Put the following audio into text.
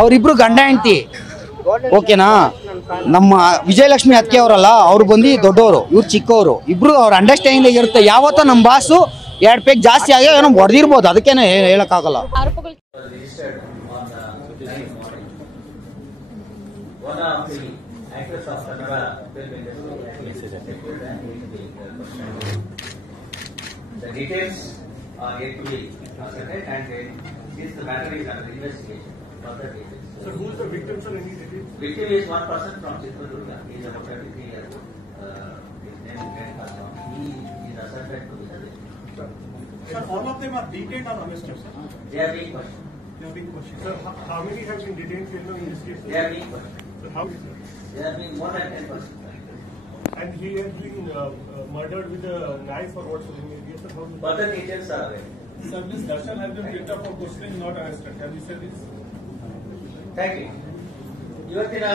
ಅವರಿಬ್ರು ಗಂಡ ಹೆಂಡತಿ ಓಕೆನಾ. ನಮ್ಮ ವಿಜಯಲಕ್ಷ್ಮಿ ಅತ್ತಿಗೆ ಅವರಲ್ಲ, ಅವ್ರು ಬಂದು ದೊಡ್ಡವರು, ಇವ್ರು ಚಿಕ್ಕವರು. ಇಬ್ರು ಅವ್ರ ಅಂಡರ್ಸ್ಟ್ಯಾಂಡಿಂಗ್ ಇರುತ್ತೆ. ಯಾವತ್ತೋ ನಮ್ಮ ಬಾಸು 2 ಪೇಕ್ ಜಾಸ್ತಿ ಆಗಿ ಏನೋ ಹೊಡೆದಿರ್ಬೋದು, ಅದಕ್ಕೇನೆ ಹೇಳಕ್ಕಾಗಲ್ಲ. So who is the victim, sir? Any details? Victim is one person from Chitradurga. He is about 33 years old. His name is Venkatram. He is asserted to be the victim. Sir, all of them are detained or arrested, sir? They are being questioned. They are being questioned. Sir, how many have been detained till now in this case? They are being questioned. Sir, how is it? There have been more than 10%. And he has been murdered with a knife or what? Yes, sir. How is it? Further details are available. Sir, this Darshan has been picked up for questioning, not arrested. Have you said this? Thank you. ಇವತ್ತಿನ